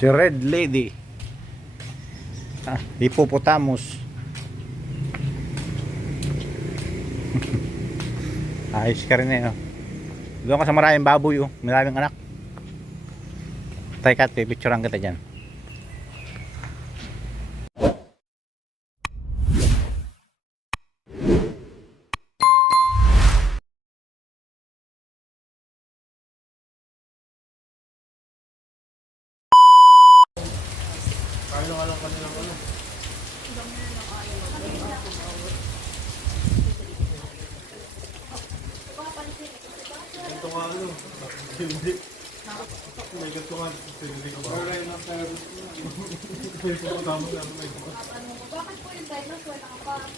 Si Red Lady. Hippopotamus. Ayos ka rin eh. Oh. Doon ka sa maraming baboy. Oh. Maraming anak. Tay kat, pipicturean kita dyan. Kaya nga lang kanilang ano. Ito nga ano. Hindi. May ganito nga. Hindi ko ba? May pagkatama na. Bakit po yung dinos wala nakapasok?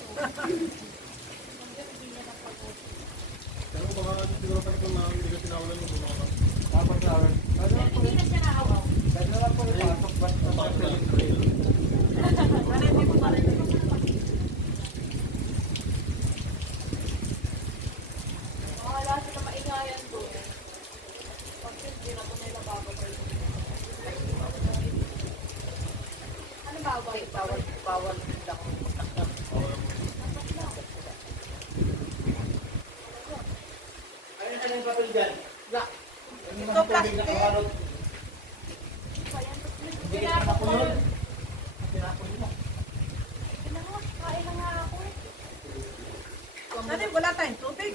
Pero baka siguro pa ito na hindi ka sinawalan mo. Tapos na rin. Hindi na siya naawaw. Pwede lang po ipasok. Basta Wala sila maingayan po. Pag hindi na po nila bababay. Ano babay? bawal lang. Ayun na yung papel dyan. Black. Ito plastic. Hindi ka nakulod. Kain na nga ako. Ano, wala tayong tubig.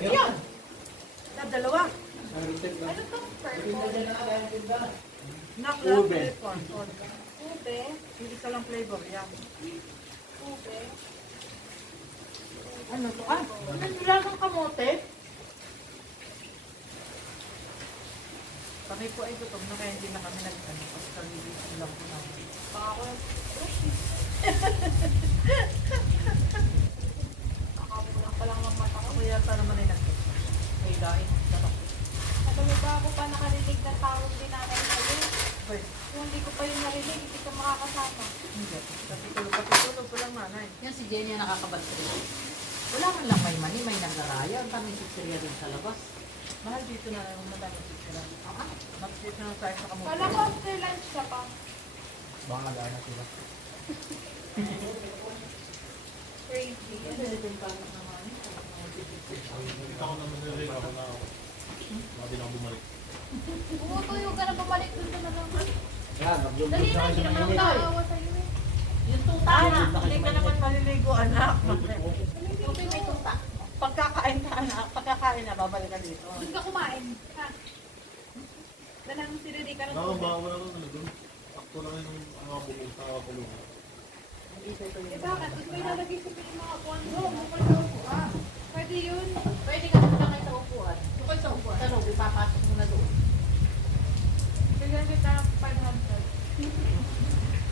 Yan. Dalawa. Ano to? Purple. Nakla, Ube. flavor. Ube. Hindi ka lang flavor. Yan. Ube. Ano to? Ah, wala kang kamote. Kami po ay gutom na kaya hindi na kami nag-ano. Kasi kalibisin lang po namin. Baka ako nakabulang pa lang ng mata ko. Ako yata naman ay nag-ano. May dahil. Sarap. Nagano ba ako pa nakarinig ng tawag din namin sa'yo? Okay. Kung hindi ko pa yung narinig, hindi ka makakasama. Hindi. Kapitulo pa lang nanay. Yan si Jenny ang nakakabansiri. Wala man lang may mani, may nagaraya. Ang daming sisirya rin sa labas. Mahal dito na lang. Madami sila. Mag-dito na tayo sa kamote. Kala ko after lunch ka pa. Baka nagana sila. Crazy. Hindi ako naman nilagay ako na ako. Baka din ako bumalik. Umutuyo ka na bumalik dun na lang. Yan, mag-yung Dali na, sa hindi naman ako Manila. naawa sa'yo eh. Yung tuta Ay, na. hindi ka naman maliligo, anak. Yung may tuta. Pagkakain ka, anak. Pagkakain na, babalik ka dito. Doon ka kumain. Ha? Dalang sinili ka ng Nakabawal ako na doon. Akto lang yung mga bukong sa kulungan. Eh bakit? Gusto mo ilalagay sa piling mga buwan mo? Bukol sa upuan. Pwede yun. Pwede ka na lang sa upuan. Tukol sa upuan. Sa loob, ipapasok mo na doon. Bigyan kita ng 500.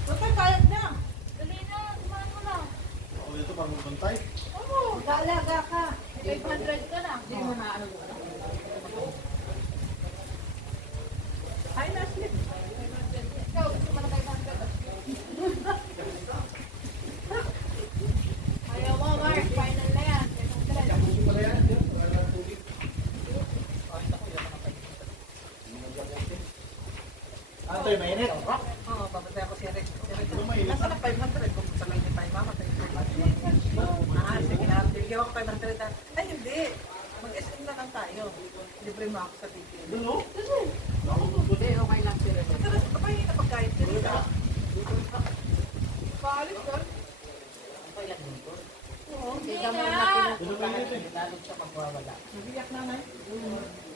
Ba't may bayad na? Dali na, kumain mo na. Ako dito parang magbantay. Oo, Gaalaga ka. may 500 ka na. Hindi mo na ano doon. Ay, na-slip. Ikaw, gusto mo na 500. Ayaw mo, Mark. Final na yan. 500. Ano tayo, mainit? Oo, babasaya ko si Eric. Ano mainit? Nasa na 500 kung sa lang tayo mamatay. Sige na, bigyan ako 500. Ay, hindi. Mag-SM na lang tayo. Libre mo ako sa ticket. Doon o? Hindi, okay lang sila. Pero sa kapay na pagkain ka nila. Paalis ka. Okay lang dito. Hindi Ikaw mo na na. pinupuntahan ng lalo siya magwawala. Nabiyak na na.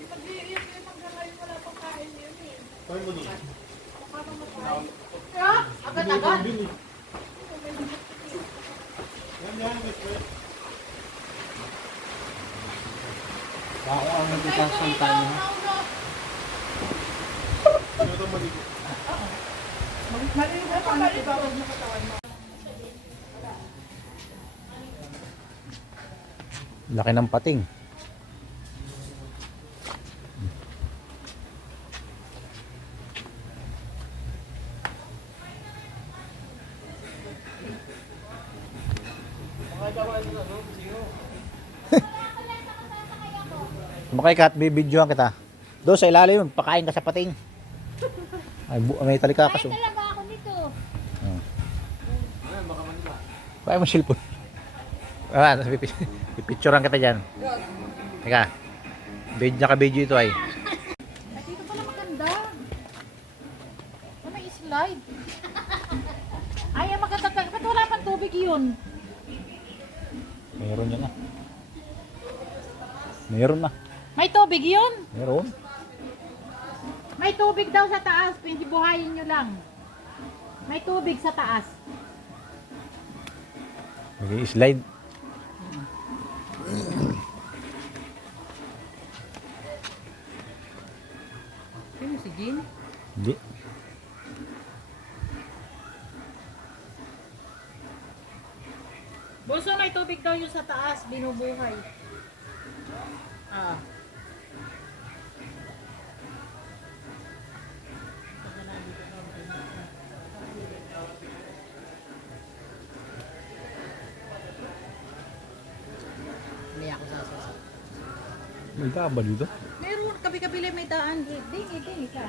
Pag-iiyak yun hanggang ngayon wala pang kain yun eh. Kaya mo doon. Paano makain? Agad-agad. Yan, yan. Wait. Baka ang nagitasan tayo. Ano ito maligo? Maligo ka na ibawag mo katawan mo. Laki ng pating. Sumakay ka at bibidyohan kita. Doon sa ilalim, pakain ka sa pating. Ay, may talikakas. Ay, talaga ako nito. Oh. Ayan, baka manila. Kaya mo cellphone. Ah, tapos pipicturean kita dyan. Teka. Naka-video ito ay. Ay, dito pala maganda. May slide. Ay, ang maganda. Ba't wala pang tubig yun? Meron yan na. Meron na. May tubig yun? Meron. May tubig daw sa taas. Hindi buhayin nyo lang. May tubig sa taas. Okay, slide. Sino si Jean? Hindi. Bulso, may tubig daw yun sa taas. Binubuhay. Ah. Hindi ako sasasa. May taba dito. Meron, kabi-kabili may daan. Ding, isa.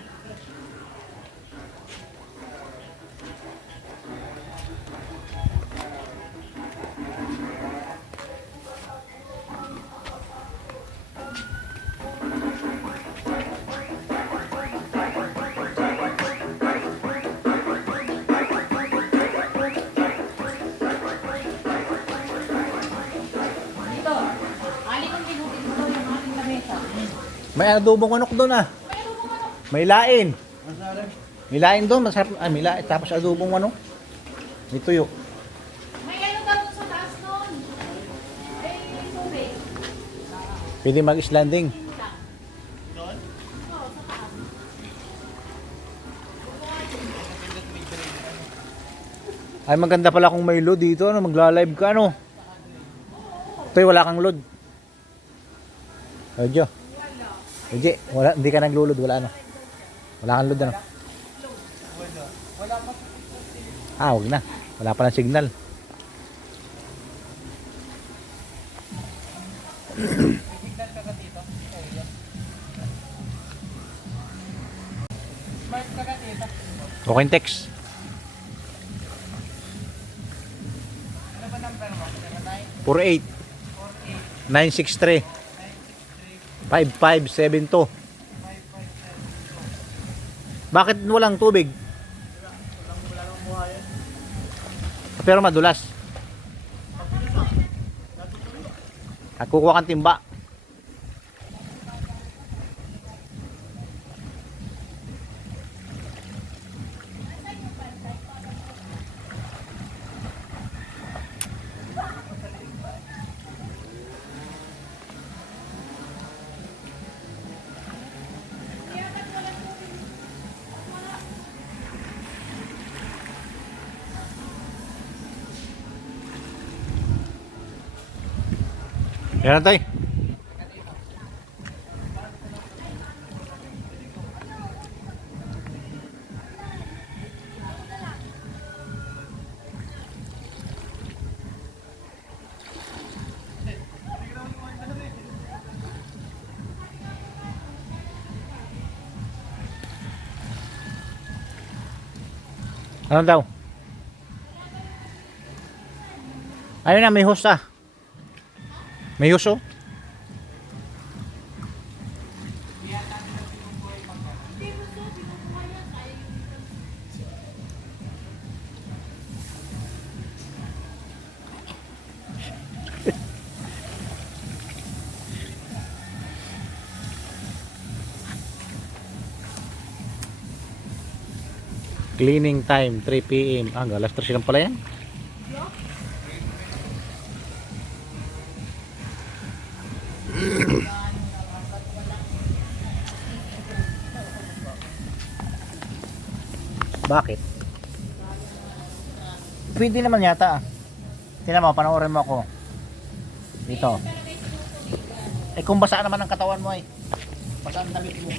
Dito, ali kong binutin mo daw yung ating lamesa. May adobong manok doon ah. May lain. May lain doon. Masarap. Ah, may lain. Tapos adobong manok. May tuyo. May ano daw dun sa taas nun. Ay, tubig. Pwede mag-islanding. Ay, maganda pala kung may load dito. Ano, magla-live ka, ano? Toy, wala kang load. Ojo. Oje, wala, hindi ka naglulod, wala ano. Wala kang load, ano? Ah, wag na. Wala pa ng signal. Okay, text. Ano ba number mo? 48 963 5572. Bakit walang tubig? Pero madulas. At kukuha kang timba. Yan na tayo. Ano daw? Ayun na, may host ah. May host oh. Cleaning time 3 PM. Ah, alas 3 lang pala yan. Bakit? Pwede naman yata ah. Tingnan mo, panoorin mo ako. Dito. Eh kung basa naman ang katawan mo ay. Basa ang damit mo.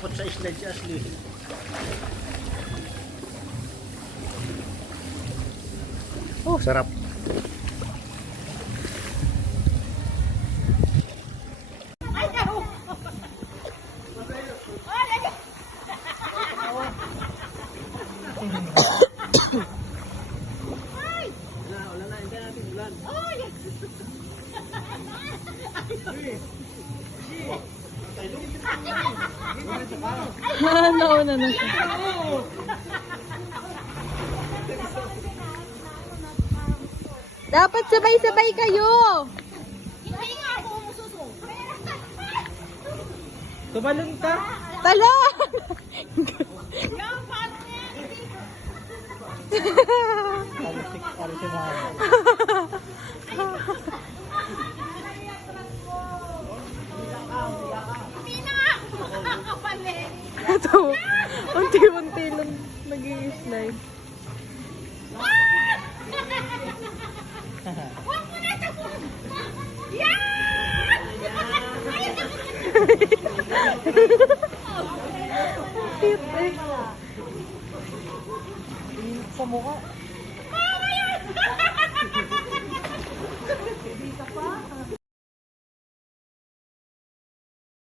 takot sa slide si Ashley. Oh, sarap. Nauna na siya. Dapat sabay-sabay kayo. Hindi nga ako umususo. Tumalon ka. Tala! Yung paano yan? Hindi na nga ako makakapalik. Ito, unti-unti lang nag-i-slide. Huwag mo na ito. Yan! Cute eh. Init sa mukha. Mama yan!